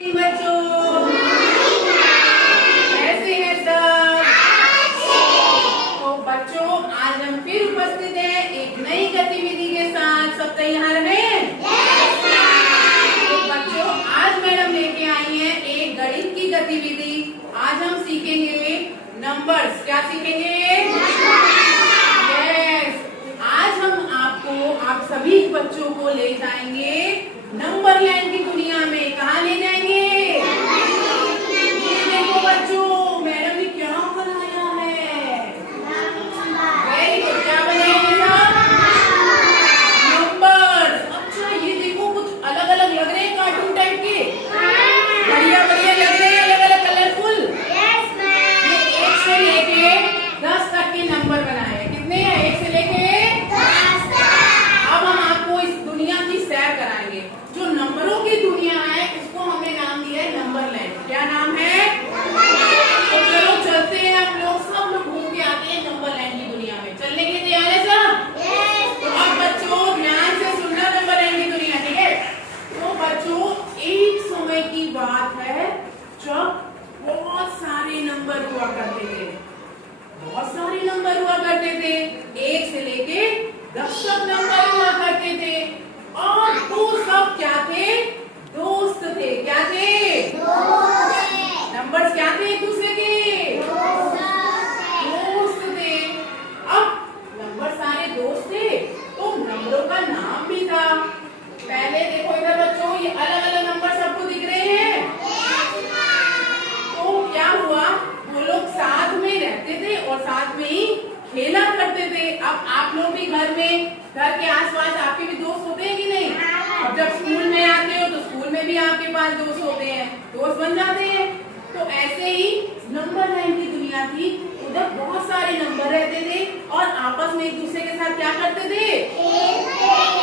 बच्चों कैसे हैं सब? तो बच्चों आज हम फिर उपस्थित हैं एक नई गतिविधि के साथ। सब तैयार हैं? तो बच्चों आज मैडम लेके आई हैं एक गणित की गतिविधि। आज हम सीखेंगे नंबर्स। क्या सीखेंगे? यस। आज हम आप सभी बच्चों को ले जाएंगे नंबर लाइन की दुनिया में। कहाँ ले जाएंगे? ये देखो बच्चों मैडम ने क्या बनाया है। Very good. क्या बनाया नंबर्स। अच्छा ये देखो कुछ अलग अलग लग रहे हैं, कार्टून टाइप के। बढ़िया बढ़िया लग रहे हैं, अलग अलग कलरफुल। ये 1 से लेके 10 तक के नंबर बनाए हैं। कितने हैं? 1 से लेके 10 तक। अब हम आपको इस दुनिया की सैर कराएंगे। जो नंबरों की दुनिया है उसको हमने नाम दिया है नंबर लैंड। क्या नाम है? तो चलो चलते हैं। हम लोग सब लोग घूम के आते हैं नंबर लैंड की दुनिया में। चलने के लिए तैयार है सब? तो अब बच्चों ध्यान से सुनना नंबर लैंड की दुनिया, ठीक है? तो बच्चों एक समय की बात है जब बहुत सारे नंबर हुआ करते थे। बहुत सारे नंबर हुआ करते थे। 1 से लेके 10 तक नंबर हुआ करते थे। और वो सब क्या थे? दोस्त थे। क्या थे? नंबर्स क्या थे? एक दूसरे के दोस्त थे। अब नंबर सारे दोस्त थे तो नंबरों का नाम भी था। पहले देखो इधर बच्चों, ये अलग अलग नंबर सबको दिख रहे हैं। तो क्या हुआ, वो लोग साथ में रहते थे और साथ में ही खेला करते थे। अब आप लोग भी घर के आसपास आपके भी दोस्त होते हैं कि नहीं? अब जब स्कूल में आते हो तो स्कूल में भी आपके पास दोस्त होते हैं, दोस्त बन जाते हैं। तो ऐसे ही नंबर लाइन की दुनिया थी। उधर बहुत सारे नंबर रहते थे और आपस में एक दूसरे के साथ क्या करते थे?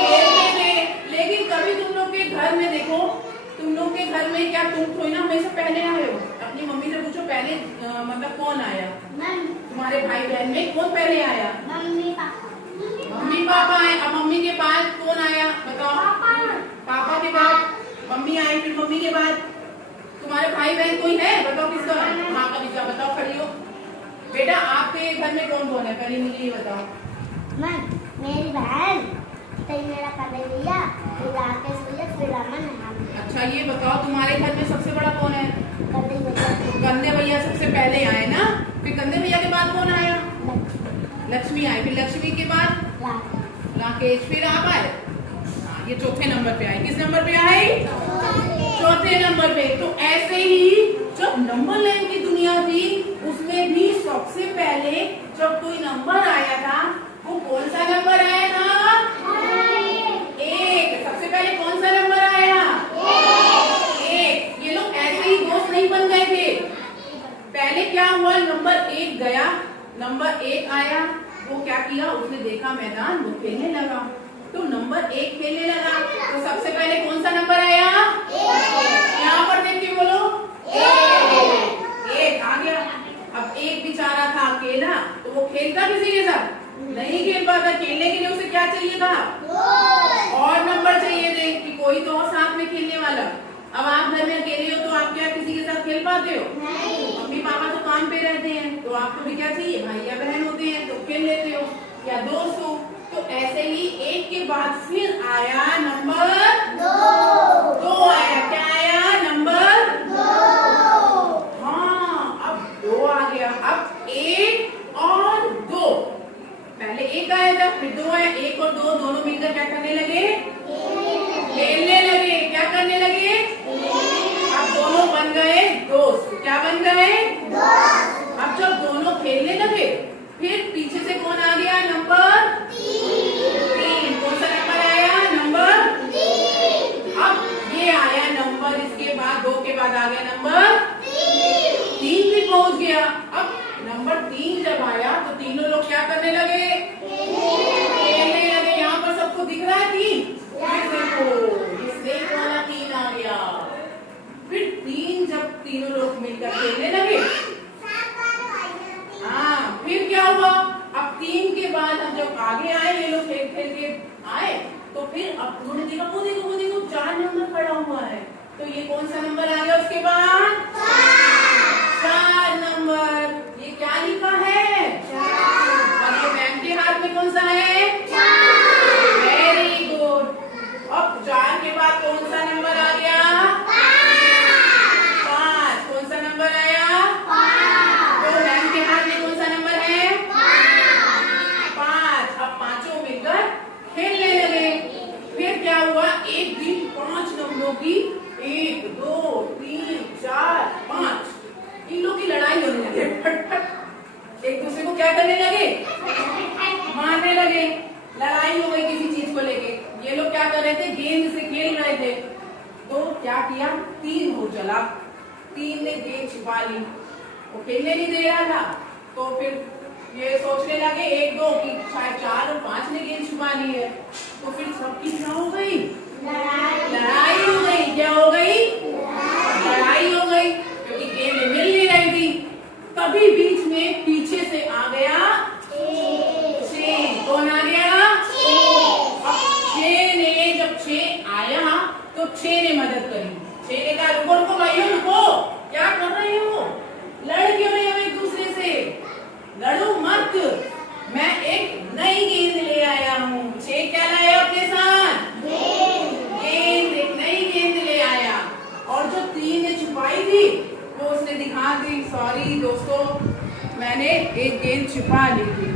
खेलते थे। लेकिन कभी तुम लोग के घर में देखो, तुम लोग के घर में क्या तुम थोड़ी ना हमेशा पहले आए हो? अपनी मम्मी से पूछो पहले मतलब कौन आया? तुम्हारे भाई बहन में कौन पहले आया? मम्मी पापा आए। अब मम्मी के बाद कौन आया बताओ? पापा के बाद मम्मी आई, फिर मम्मी के बाद तुम्हारे भाई बहन कोई है? बताओ किसका? माँ का किसका? बताओ, खड़ी हो बेटा। आपके घर में कौन कौन है? पहले मुझे ये बताओ। मेरी बहन, मेरा कन्हैया भैया, फिर राकेश भैया, फिर अमन। अच्छा ये बताओ तुम्हारे घर में सबसे बड़ा कौन है? कंधे भैया सबसे पहले आए ना। फिर कंधे भैया के बाद कौन आया? लक्ष्मी आई। फिर लक्ष्मी के बाद राकेश। फिर आप आए। ये चौथे नंबर पे आए। किस नंबर पे आए? चौथे नंबर पे। तो ऐसे ही जब नंबर लाइन की दुनिया थी उसमें भी सबसे पहले जब कोई नंबर आया था वो कौन सा नंबर आया था? 1। सबसे पहले कौन सा नंबर आया? 1। ये लोग ऐसे ही दोस्त नहीं बन गए थे। पहले क्या हुआ, नंबर 1 गया, नंबर 1 आया। वो क्या किया, उसने देखा मैदान, वो खेलने लगा। तो नंबर 1 खेलने लगा तो सबसे पहले कौन सा नंबर आया? यहाँ पर देख के बोलो 1 आ गया। अब 1 बेचारा था अकेला तो वो खेलता किसी के साथ नहीं खेल पाता। खेलने के लिए उसे क्या चाहिए था? और नंबर चाहिए थे कि कोई तो और साथ में खेलने वाला। अब आप घर में अकेले हो तो आप क्या किसी के साथ खेल पाते हो? मम्मी पापा तो काम पे रहते हैं तो आपको भी क्या चाहिए? भाई या बहन होते हैं तो खेल लेते हो या दोस्त हो। तो ऐसे ही 1 के बाद फिर आया नंबर 2 आया। क्या आया? नंबर 2। हाँ अब 2 आ गया। अब 1 और 2। पहले 1 आया था, फिर 2 आया। 1 और 2 दोनों मिलकर क्या करने लगे? खेलने लगे। क्या करने लगे? अब दोनों बन गए दोस्त। क्या बन गए? दोस्त। अब जब दोनों खेलने लगे फिर पीछे से कौन आ गया? नंबर 3। कौन सा नंबर आया? नंबर 3। अब ये आया नंबर, इसके बाद 2 के बाद आ गया नंबर 3 भी पहुंच गया। अब नंबर 3 जब आया तो तीनों लोग क्या करने लगे? खेलने लगे। यहाँ पर सबको दिख रहा है 3? देखो वाला 3 आ गया। फिर 3 जब तीनों लोग मिलकर खेलने लगे, हाँ फिर क्या हुआ? अब 3 के बाद हम जब आगे आए, ये लोग खेल खेल के आए तो फिर अब उन्होंने देखा वो देखो 4 नंबर खड़ा हुआ है। तो ये कौन सा नंबर आ गया उसके बाद? 4 नंबर। ये क्या लिखा है? और ये मैम के हाथ में कौन सा है? Very good. अब 4 के बाद कौन सा नंबर आ गया? 5। कौन सा नंबर आया? तो मैम के हाथ में कौन सा नंबर है? 5। अब पांचों मिलकर खेलने लगे। फिर क्या हुआ? एक दिन 5 नंबरों की 1 2 3 4 5 इन लोग की लड़ाई होने लगे। फट फट एक दूसरे को क्या करने लगे? मारने लगे। लड़ाई हो गई किसी चीज को लेके। ये लोग क्या कर रहे थे? गेंद से खेल रहे थे। तो क्या किया? 3 हो चला। 3 ने गेंद छिपा ली। वो खेलने नहीं दे रहा था। तो फिर ये सोचने लगे 1 2 की शायद 4 और 5 ने गेंद छुपा ली है। तो फिर सबकी क्या हो गई? लड़ाई हो गई। क्या हो गई? लड़ाई हो गई क्योंकि गेंद मिल नहीं रही थी। तभी बीच में पीछे से आ गया 6। कौन आ गया? 6 ने जब 6 आया तो 6 ने मदद करी। 6 ने कहा रुको रुको भाइयों रुको, क्या कर रहे हो? लड़ क्यों रहे हो एक दूसरे से? लड़ो मत, मैं एक नई गेंद ले आया हूँ। 6 क्या लाया अपने साथ? गेंद। एक नई गेंद ले आया। और जो 3 ने छुपाई थी वो उसने दिखा दी। सॉरी दोस्तों, मैंने एक गेंद छुपा ली थी,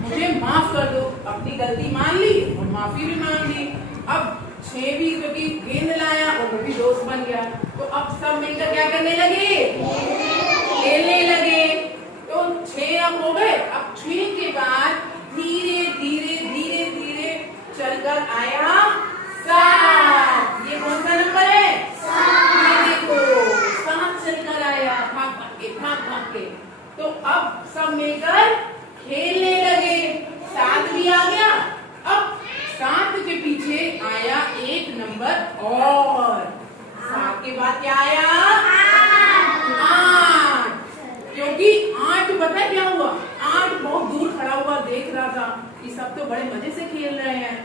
मुझे माफ कर दो। अपनी गलती मान ली और माफी भी मांग ली। अब 6 भी क्योंकि गेंद लाया और वो भी दोस्त बन गया। तो अब सब मिलकर क्या करने लगे? खेलने लगे। तो 6 अब हो गए। अब 6 के बाद धीरे धीरे धीरे धीरे चलकर आया 7। ये कौन सा नंबर है? 7। देखो 7 चलकर आया भाग भाग के, भाग भाग के। तो अब सब मिलकर खेलने लगे। 7 भी आ गया। अब 7 के पीछे आया 1 नंबर और 7 के बाद क्या आया? 8। क्योंकि 8 पता है क्या हुआ? 8 बहुत दूर खड़ा हुआ देख रहा था कि सब तो बड़े मजे से खेल रहे हैं।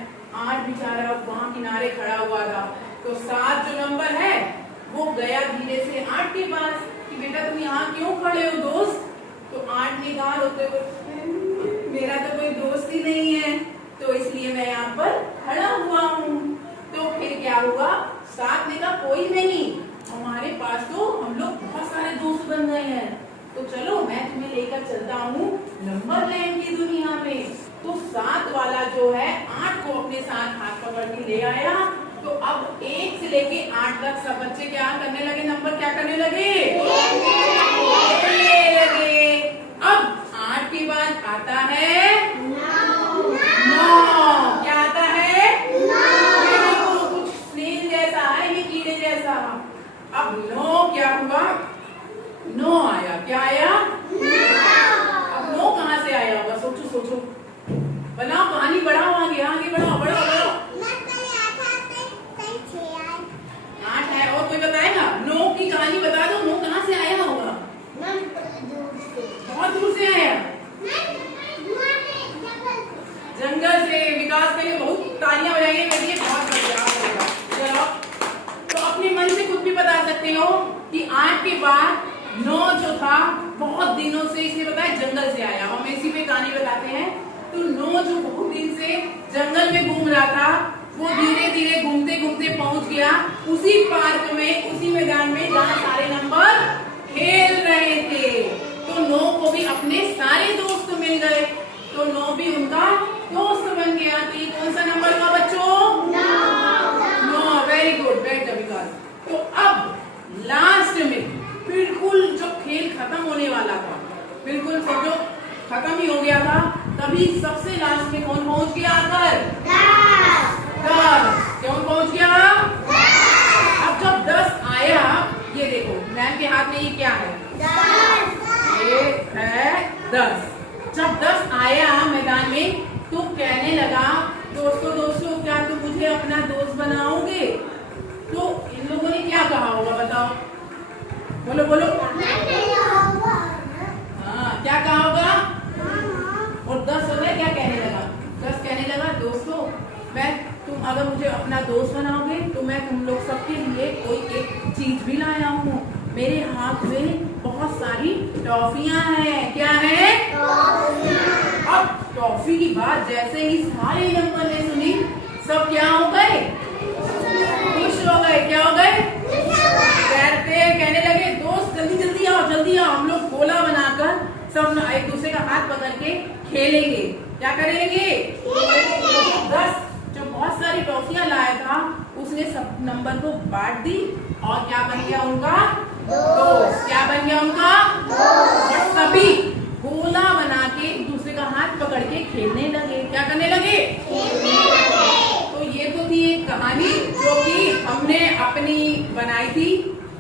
8 बेचारा वहां किनारे खड़ा हुआ था। तो 7 जो नंबर है वो गया धीरे से 8 के पास कि बेटा तुम यहाँ क्यों खड़े हो दोस्त? तो 8 ने कहा रोते हुए मेरा तो कोई दोस्त ही नहीं है, तो इसलिए मैं यहाँ पर खड़ा हुआ हूँ। तो फिर क्या हुआ? 7 ने कहा कोई नहीं, हमारे पास तो हम लोग बहुत सारे दोस्त बन गए हैं, तो चलो मैं तुम्हें लेकर चलता हूँ नंबर लैंड की दुनिया में। तो 7 वाला जो है 8 को अपने साथ हाथ पकड़ के ले आया। तो अब 1 से लेके 8 तक सब बच्चे क्या करने लगे? नंबर क्या करने लगे? खेलने लगे। अब 8 के बाद आता है 9। क्या आता है? 9। कुछ स्नेल जैसा है, ये कीड़े जैसा। अब 9 क्या हुआ? 9 आया। क्या आया? अब 9 कहाँ से आया होगा? सोचो सोचो, बनाओ कहानी, बढ़ाओ आगे, आगे बढ़ाओ बढ़ाओ बढ़ाओ। 8 है। और कोई बताएगा? 9 की कहानी बता दो। 9 कहाँ से आया होगा? बहुत दूर से आया। जंगल से। विकास के लिए बहुत तालियां बजाइए मेरे लिए, बहुत बढ़िया होगा। चलो, तो अपने मन से कुछ भी बता सकते हो कि 8 के बाद 9 जो था बहुत दिनों से, इसने बताया जंगल से आया। हम इसी पे कहानी बताते हैं। तो 9 जो बहुत दिन से जंगल में घूम रहा था, वो धीरे धीरे घूमते घूमते पहुंच गया उसी पार्क में, उसी मैदान में जहाँ सारे नंबर खेल रहे थे। तो 9 को भी अपने सारे दोस्त मिल गए। तो 9 भी उनका दोस्त बन गया। तो ये कौन सा नंबर हुआ बच्चों? 9। Very good. बैठ जा विकास। तो अब लास्ट में बिल्कुल जब खेल खत्म होने वाला था, बिल्कुल समझो खत्म ही हो गया था, तभी सबसे लास्ट में कौन पहुंच गया आकर? 10। कौन पहुंच गया? अब जब 10 आया, ये देखो मैम के हाथ में ये क्या है? 10। ये है 10। जब 10 आया मैदान में तो कहने लगा दोस्तों दोस्तों क्या तुम मुझे अपना दोस्त बनाओगे? तो इन लोगों ने क्या कहा होगा बताओ? बोलो बोलो। हाँ, क्या कहा होगा? और 10 हो गया, क्या कहने लगा? 10 कहने लगा दोस्तों मैं तुम अगर मुझे अपना दोस्त बनाओगे तो मैं तुम लोग सबके लिए कोई एक चीज भी लाया हूँ। मेरे हाथ में बहुत सारी टॉफियां हैं। क्या है? अब टॉफी की बात जैसे ही सारे नंबर ने सुनी, सब क्या हो गए? खुश हो गए। क्या हो गए? कहने लगे दोस्त जल्दी जल्दी आओ, जल्दी आओ, हम लोग गोला बनाकर सब एक दूसरे का हाथ पकड़ के खेलेंगे। क्या करेंगे? 10 जो बहुत सारी टॉफियां लाया था उसने सब नंबर को बांट दी और क्या बन गया उनका? दोस्त। क्या बन गया उनका? और सभी गोला बना के एक दूसरे का हाथ पकड़ के खेलने लगे। क्या करने लगे? तो ये तो थी एक कहानी जो कि हमने अपनी बनाई थी।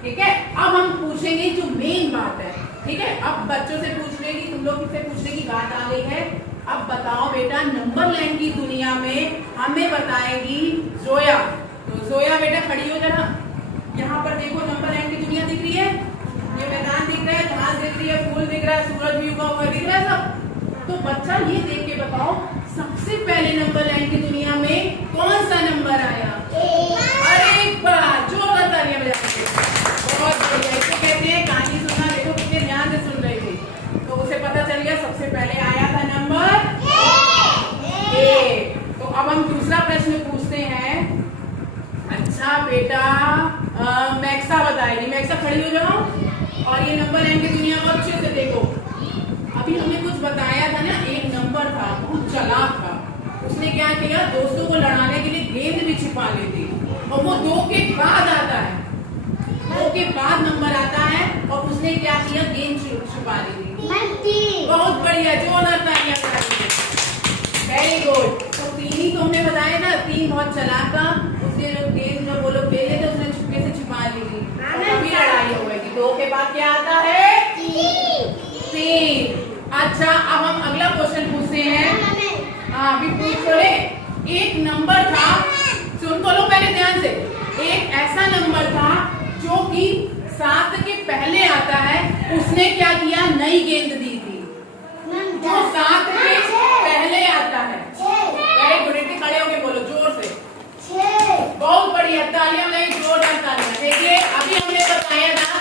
ठीक है, अब हम पूछेंगे जो मेन बात है। ठीक है, अब बच्चों से पूछने की, तुम लोग से पूछने की बात आ गई है। अब बताओ बेटा, नंबर लाइन की दुनिया में हमें बताएगी जोया। तो जोया बेटा खड़ी हो जरा। यहाँ पर देखो, नंबर लाइन की दुनिया दिख रही है, ये मैदान दिख रहा है, घास दिख रही है, फूल दिख रहा है, सूरज भी उगा हुआ दिख रहा है सब। तो बच्चा ये देख के बताओ, सबसे पहले नंबर लाइन की दुनिया में कौन सा नंबर आया? अरे वाह, जोरदार तालियां बजाएंगे। बहुत बढ़िया। इसको कहते हैं कहानी सुनना। देखो कितने ध्यान से सुन रहे थे, तो उसे पता चल गया सबसे पहले आया था नंबर ए। तो अब हम दूसरा प्रश्न पूछते हैं। अच्छा बेटा, मैक्सा बताएगी। मैक्सा खड़ी हो जाओ और ये नंबर लाइन की दुनिया को अच्छे से देखो। अभी हमने कुछ बताया था ना, एक नंबर था बहुत चालाक था। उसने क्या किया, दोस्तों को लड़ाने के लिए गेंद भी छिपा ली थी और वो 2 के बाद आता है, 2 के बाद नंबर आता है और उसने क्या किया, गेंद छिपा ली थी। बहुत बढ़िया, जोरदार तालियां बजाइए। Very good. तो 3 ही तो हमने बताया ना, 3 बहुत चालाक था। उसने जो गेंद जब वो लोग खेल रहे थे उसने छुपके से छिपा ली थी और अभी लड़ाई हो गई थी। 2 के बाद क्या आता है? 3। अच्छा, अब हम अगला क्वेश्चन पूछते हैं। हाँ, अभी पूछ रहे। एक नंबर था, सुन तो लो पहले ध्यान से। एक ऐसा नंबर था जो कि 7 के पहले आता है, उसने क्या किया, नई गेंद दी थी। जो 7 के पहले आता है। Very good. इतने खड़े होके बोलो जोर से। बहुत बढ़िया, तालियां नहीं, जोरदार तालियां। देखिए, अभी हमने बताया था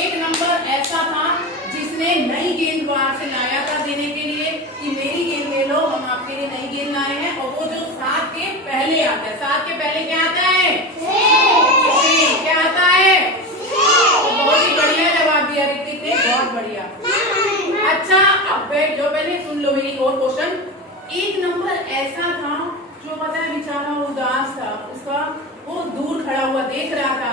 एक नंबर ऐसा था जिसने नई गेंद बाहर से लाया था देने के लिए कि मेरी गेंद ले लो, हम आपके लिए नई गेंद लाए हैं। और वो जो 7 के पहले आता है। 7 के पहले क्या आता है? क्या आता है? बहुत ही बढ़िया जवाब दिया ऋतिक ने, बहुत बढ़िया। अच्छा, अब जो पहले सुन लो मेरी और क्वेश्चन। एक नंबर ऐसा था जो पता है बेचारा उदास था, उसका वो दूर खड़ा हुआ देख रहा था।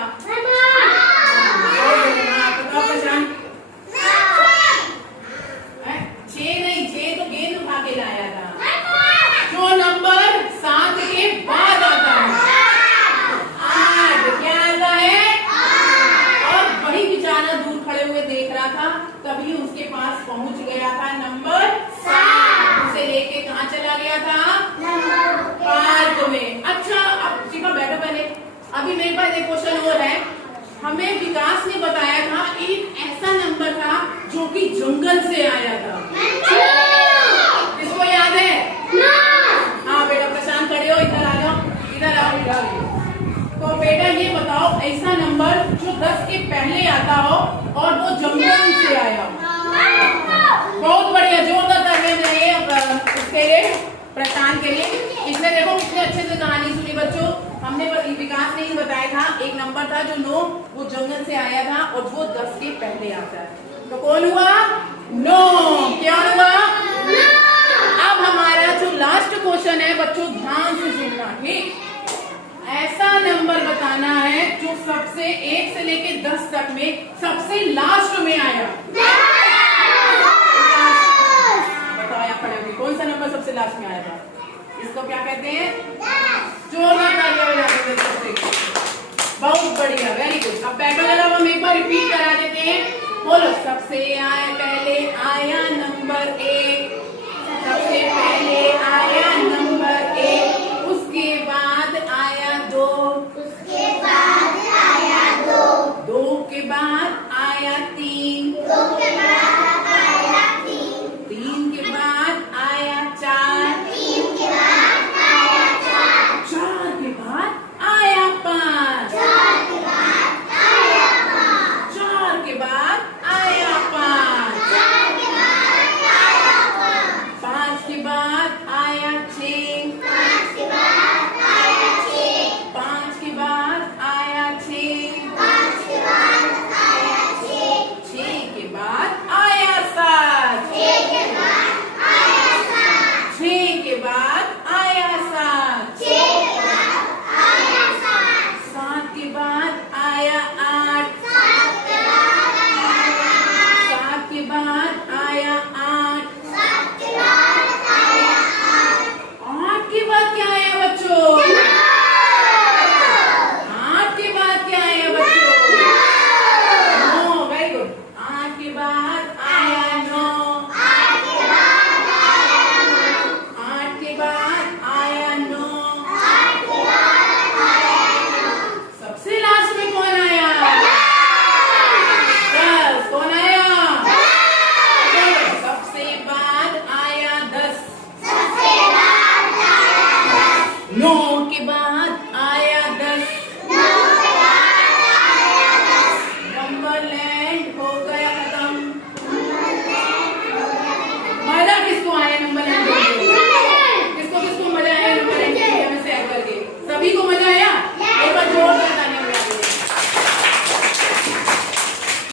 छह नहीं, 6 तो गेंद उठा के लाया था। जो नंबर 7 के बाद आता है, 8। क्या आता है? और वही बेचारा दूर खड़े हुए देख रहा था, तभी उसके पास पहुंच गया था नंबर 7। उसे लेके कहाँ चला गया था? पार्क में। अच्छा, अब ठीक है, बैठो पहले। अभी मेरे पास एक क्वेश्चन और है। हमें विकास ने बताया था एक ऐसा नंबर था जो कि जंगल से आया था। किसको याद है? हाँ बेटा, प्रशांत खड़े हो, इधर आ जाओ, इधर आओ, इधर आओ। तो बेटा ये बताओ, ऐसा नंबर जो 10 के पहले आता हो और वो जंगल से आया। बहुत बढ़िया, जोरदार तालियां बजाइए उसके लिए, प्रशांत के लिए। इसमें देखो कितने अच्छे से कहानी सुनी बच्चों। हमने विकास ने ही बताया था एक नंबर था जो 9, वो जंगल से आया था और वो 10 के पहले आता है। तो कौन हुआ? 9। क्या हुआ? अब हमारा जो लास्ट क्वेश्चन है बच्चों, ध्यान से सुनना। ठीक, ऐसा नंबर बताना है जो सबसे 1 से लेके 10 तक में सबसे लास्ट में आया। बताओ यहाँ खड़े होके, कौन सा नंबर सबसे लास्ट में आया था? इसको क्या कहते हैं? जोरदार तालियां बजाते हैं। बहुत बढ़िया, वेरी गुड। अब बैठो जरा, हम एक बार रिपीट करा देते हैं। बोलो, सबसे पहले आया नंबर 1, सबसे पहले आया नंबर